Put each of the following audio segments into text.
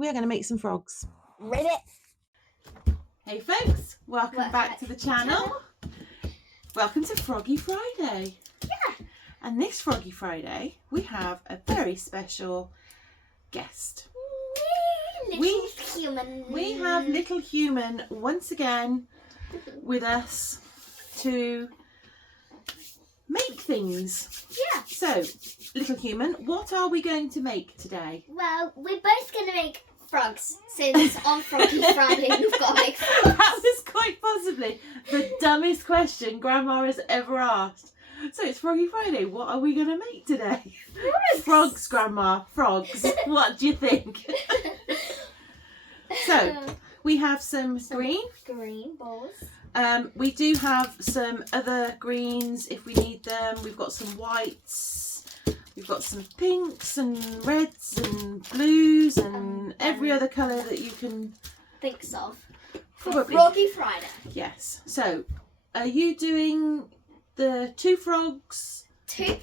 we are going to make some frogs. Ready? Hey folks, welcome back to the channel. Welcome to Froggy Friday. Yeah. And this Froggy Friday, we have a very special guest. Little human. We have little human once again with us to make things. Yeah. So, little human, what are we going to make today? Well, we're both going to make frogs, since on Froggy Friday we've got to make frogs. That was quite possibly the dumbest question Grandma has ever asked. So it's Froggy Friday, what are we going to make today? Frogs, Grandma, frogs. What do you think? So, we have some green balls. We do have some other greens if we need them. We've got some whites, we've got some pinks and reds and blues and every other colour that you can think of. Probably. Froggy Friday. Yes. So, are you doing the 2 frogs? 2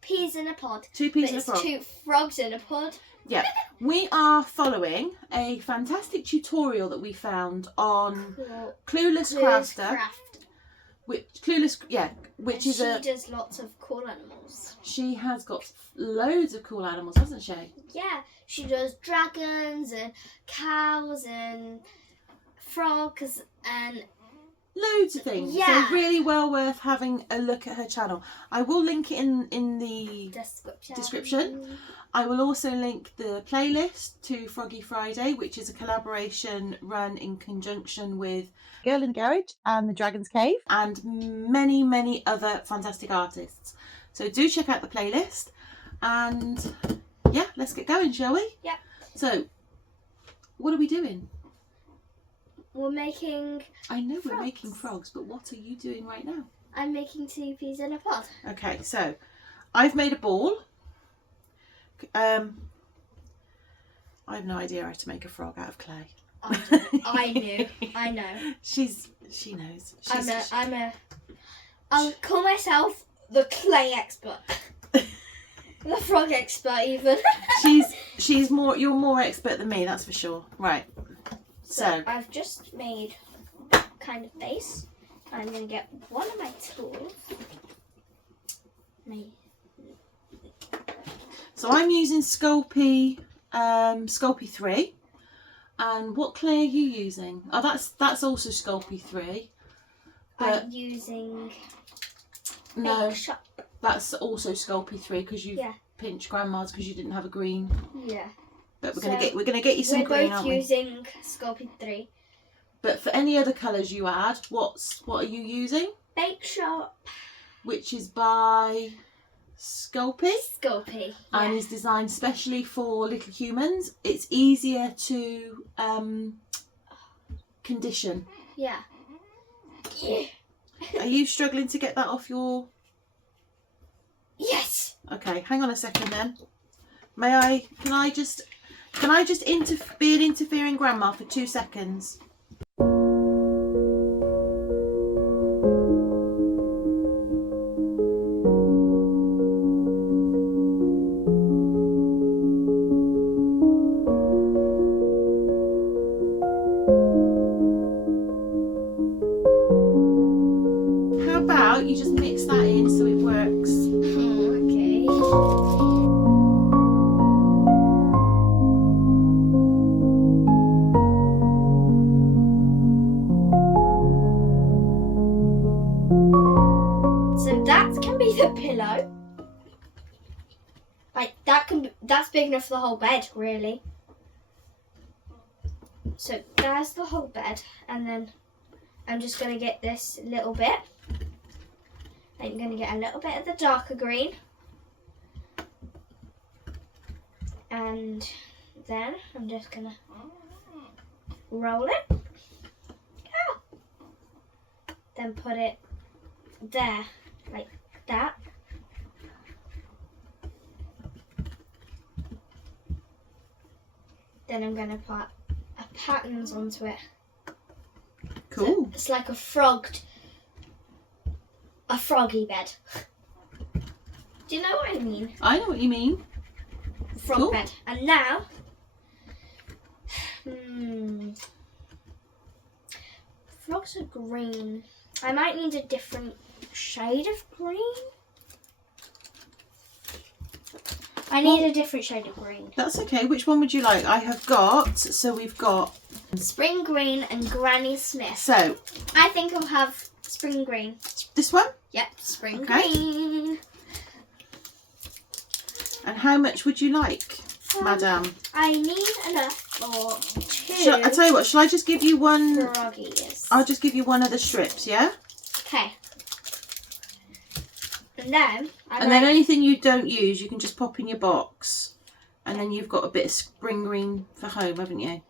peas in a pod. 2 peas in a frog. 2 frogs in a pod. Yeah. We are following a fantastic tutorial that we found on Clueless Crafter. Which is she does lots of cool animals. She has got loads of cool animals, hasn't she? Yeah, she does dragons and cows and frogs and loads of things. Yeah. So really well worth having a look at her channel. I will link it in the description. I will also link the playlist to Froggy Friday, which is a collaboration run in conjunction with Girl in the Garage and the Dragon's Cave and many, many other fantastic artists. So do check out the playlist and yeah, let's get going, shall we? Yeah. So, what are we doing? We're making I know frogs. We're making frogs, but what are you doing right now? I'm making 2 peas in a pod. Okay, so I've made a ball. I have no idea how to make a frog out of clay. I know. She knows. I'll call myself the clay expert. The frog expert even. She's more, you're more expert than me, that's for sure. Right. So I've just made kind of base. I'm going to get one of my tools. So I'm using Sculpey III. And what clay are you using? Oh, that's also Sculpey III. I'm using no, Shop. That's also Sculpey III because you pinched Grandma's because you didn't have a green. Yeah. But we're gonna get you some green, aren't we? We're both using Sculpey III. But for any other colours you add, what are you using? Bake Shop. Which is by Sculpey. Sculpey. And is designed specially for little humans. It's easier to condition. Yeah. Are you struggling to get that off your... Yes. Okay, hang on a second then. Can I just be an interfering grandma for 2 seconds? How about you just mix that in so it works? Okay. So that can be the pillow. Like that's big enough for the whole bed, really. So there's the whole bed, and then I'm just gonna get this little bit. I'm gonna get a little bit of the darker green. And then I'm just gonna roll it. Then put it there, like that. Then I'm gonna put patterns onto it. Cool. So it's like a froggy bed. Do you know what I mean? I know what you mean. Frog bed. And now frogs are green. I might need a different shade of green. I need a different shade of green. That's okay. Which one would you like? I have got, so we've got Spring Green and Granny Smith. So I think I'll have Spring Green. This one? Yep, Spring Okay. Green. And how much would you like, madam? I need enough for 2. I tell you what, shall I just give you one? Froggies. I'll just give you one of the strips, yeah? Okay. And then then anything you don't use, you can just pop in your box. And then you've got a bit of spring green for home, haven't you?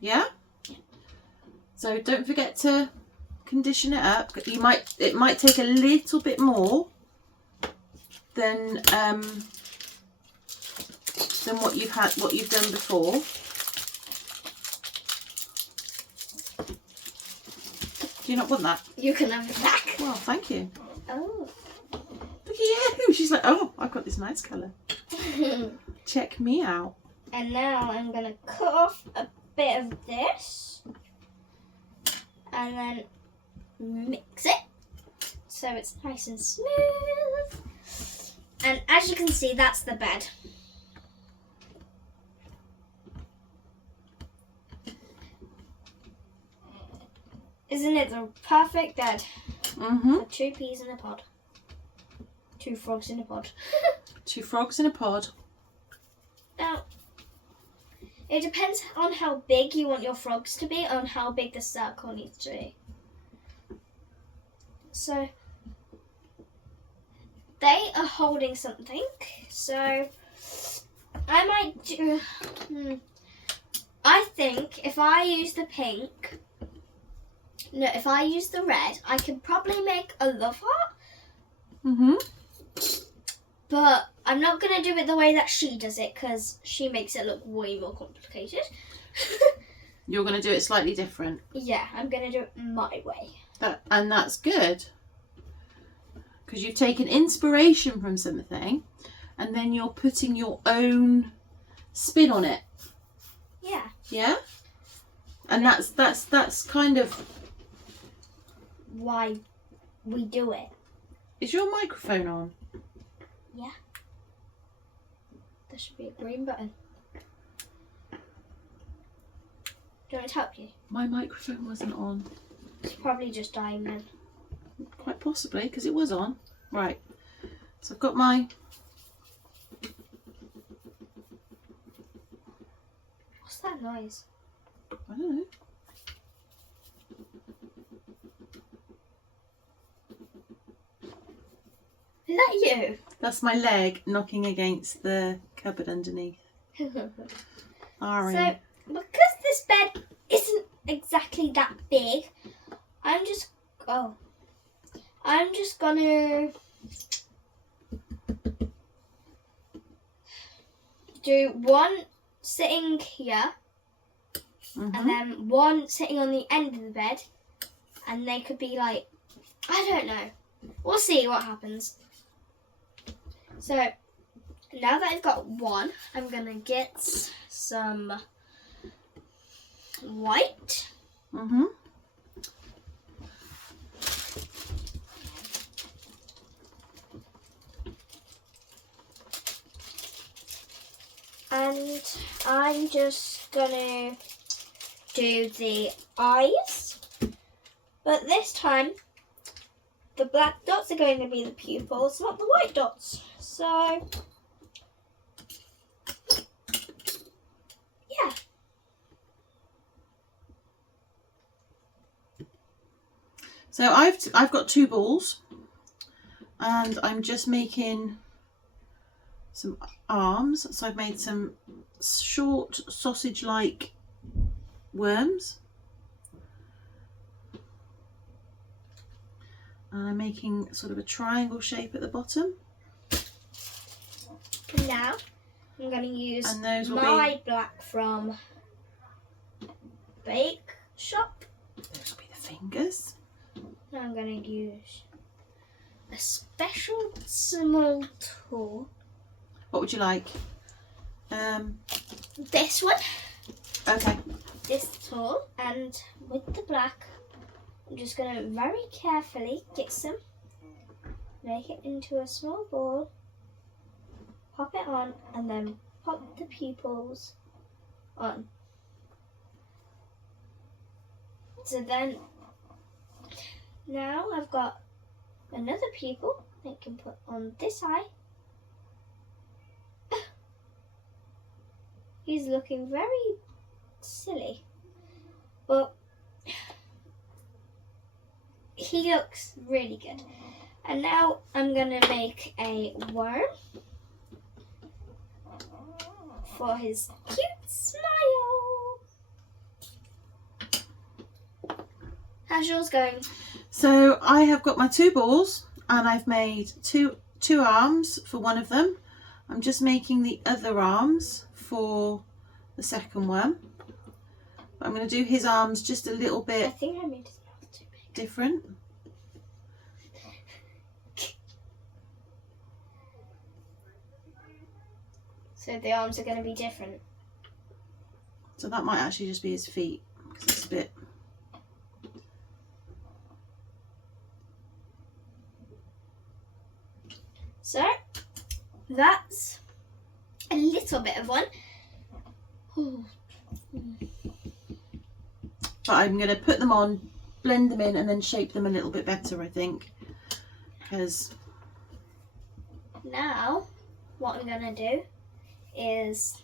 Yeah? So don't forget to condition it up. It might take a little bit more than what you've done before. Do you not want that? You can have it back. Well, thank you. Oh. Look at you. She's like, oh, I've got this nice colour. Check me out. And now I'm going to cut off a bit of this. And then mix it. So it's nice and smooth. And as you can see, that's the bed. Isn't it the perfect bed? Mm-hmm. For 2 peas in a pod. 2 frogs in a pod. 2 frogs in a pod. Now, it depends on how big you want your frogs to be, on how big the circle needs to be. So, they are holding something. So, I might do... I think if I use the pink... No, if I use the red, I could probably make a love heart. Mm-hmm. But I'm not going to do it the way that she does it because she makes it look way more complicated. You're going to do it slightly different. Yeah, I'm going to do it my way. And that's good. Because you've taken inspiration from something and then you're putting your own spin on it. Yeah. Yeah? And that's kind of why we do it. Is your microphone on? Yeah. There should be a green button. Do you want me to help you? My microphone wasn't on. It's probably just dying then. Quite possibly, because it was on. Right. So I've got my... What's that noise? I don't know. Is that you? That's my leg knocking against the cupboard underneath. Ari. So, because this bed isn't exactly that big, I'm just gonna do one sitting here, and then one sitting on the end of the bed, and they could be like, I don't know. We'll see what happens. So, now that I've got one, I'm going to get some white. Mm-hmm. And I'm just going to do the eyes. But this time, the black dots are going to be the pupils, not the white dots. So, yeah. So I've got 2 balls, and I'm just making some arms. So I've made some short sausage-like worms, and I'm making sort of a triangle shape at the bottom. Now I'm going to use And those will my black from Bake Shop. Those will be the fingers. Now I'm going to use a special small tool. What would you like? This one. Okay. this tool, and with the black, I'm just going to very carefully get some, make it into a small ball, pop it on, and then pop the pupils on. So then, now I've got another pupil I can put on this eye. He's looking very silly, but he looks really good. And now I'm going to make a worm for his cute smile. How's yours going? So I have got my 2 balls and I've made two arms for one of them. I'm just making the other arms for the second one. I'm going to do his arms just a little bit I think I made his mouth too big. different. So the arms are going to be different. So that might actually just be his feet because it's a bit. So that's a little bit of one. But I'm going to put them on, blend them in and then shape them a little bit better, I think. Because now what I'm going to do is,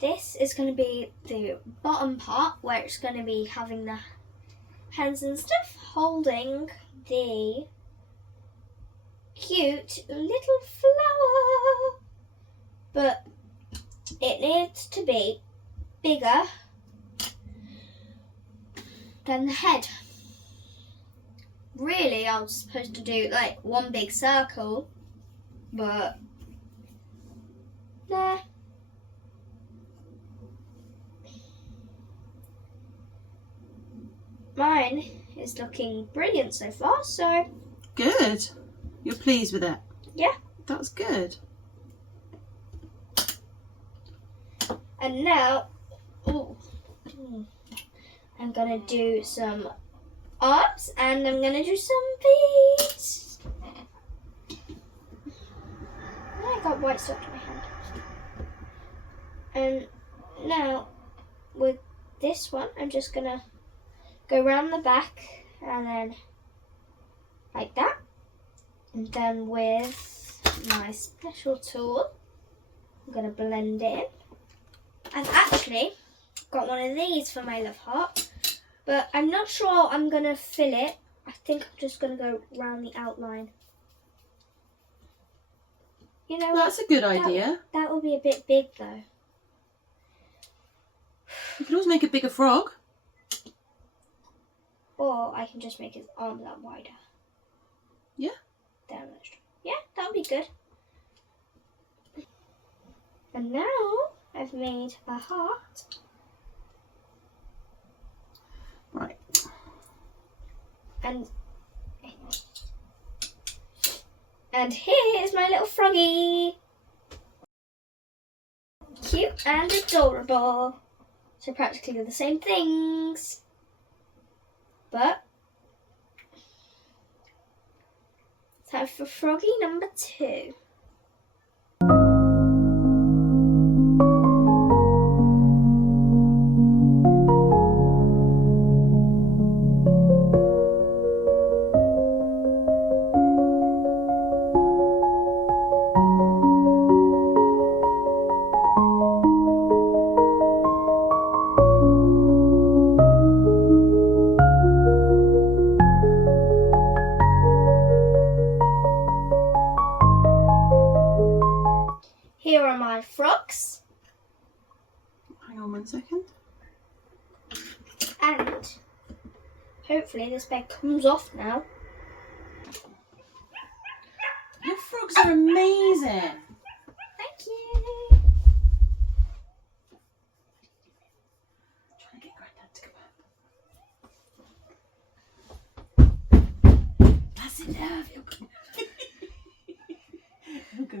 this is going to be the bottom part where it's going to be having the hands and stuff holding the cute little flower, but it needs to be bigger than the head. Really, I was supposed to do like one big circle, but nah. Mine is looking brilliant so far, so good. You're pleased with it? Yeah. That's good. And now, I'm gonna do some arms and I'm gonna do some feet. I got white stuck to my hand. And now, with this one, I'm just gonna go around the back and then like that. And then with my special tool, I'm going to blend it in. I've actually got one of these for my love heart, but I'm not sure I'm going to fill it. I think I'm just going to go around the outline. You know what? That's a good idea. That will be a bit big though. You could always make a bigger frog. Or I can just make his arms out wider. Yeah. Yeah, that would be good. And now I've made a heart. Right. And here's my little froggy. Cute and adorable. So practically the same things. But time for Froggy number 2. Here are my frogs. Hang on 1 second. And hopefully this bed comes off now. Your frogs are amazing. Thank you. I'm trying to get Granddad to come up. That's enough. You're good. You're good. You're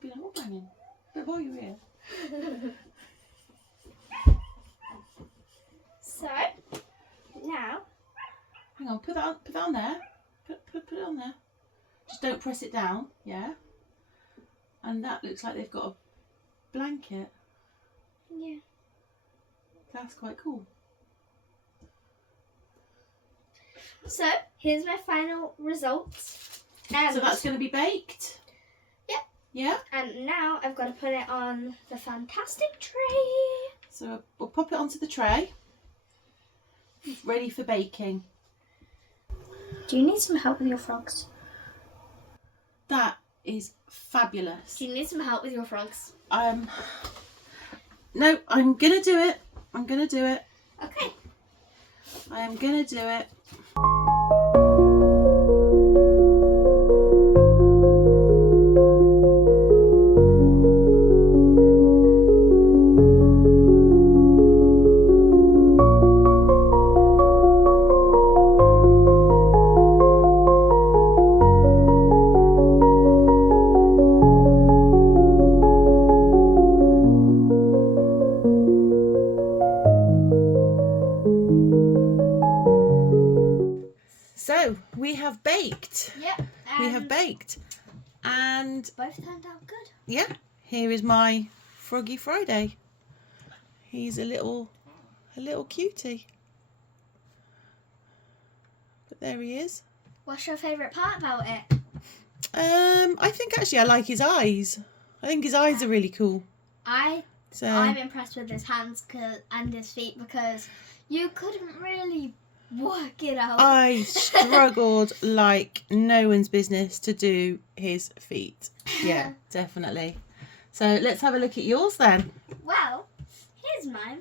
good. All banging. But while you're here. So now, hang on, put that on there. Put it on there. Just don't press it down, yeah. And that looks like they've got a blanket. Yeah. That's quite cool. So here's my final results. And so that's going to be baked. Yep. Yeah. And now I've got to put it on the fantastic tray. So we'll pop it onto the tray. Ready for baking. Do you need some help with your frogs? That is fabulous. Do you need some help with your frogs? No, I'm gonna do it. I'm gonna do it. Okay. I am gonna do it. So we have baked. Yep. We have baked, and both turned out good. Yeah, here is my Froggy Friday. He's a little cutie. But there he is. What's your favourite part about it? I think actually I like his eyes. I think his eyes are really cool. I'm impressed with his hands and his feet because you couldn't really work it out. I struggled like no one's business to do his feet. Yeah, definitely. So let's have a look at yours then. Well, here's mine.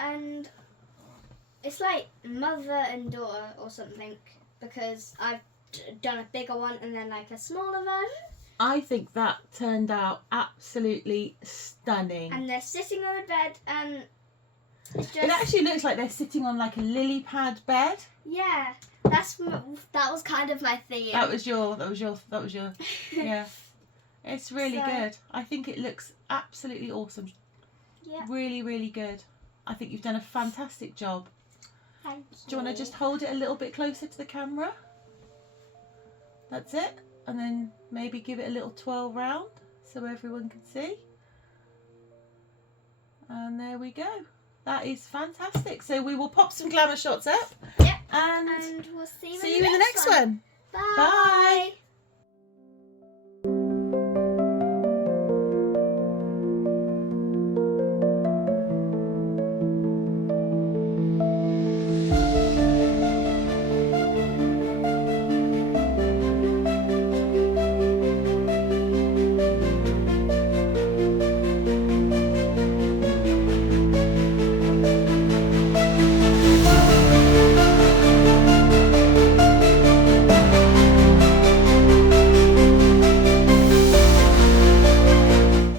And it's like mother and daughter or something because I've done a bigger one and then like a smaller version. I think that turned out absolutely stunning. And they're sitting on the bed and it's just... It actually looks like they're sitting on like a lily pad bed. Yeah, that was kind of my theme. That was your yeah. It's really good. I think it looks absolutely awesome. Yeah. Really, really good. I think you've done a fantastic job. Thank you. Do you want to just hold it a little bit closer to the camera? That's it. And then maybe give it a little twirl round so everyone can see. And there we go. That is fantastic. So we will pop some glamour shots up. Yep. And we'll see you in the next one. Bye. Bye.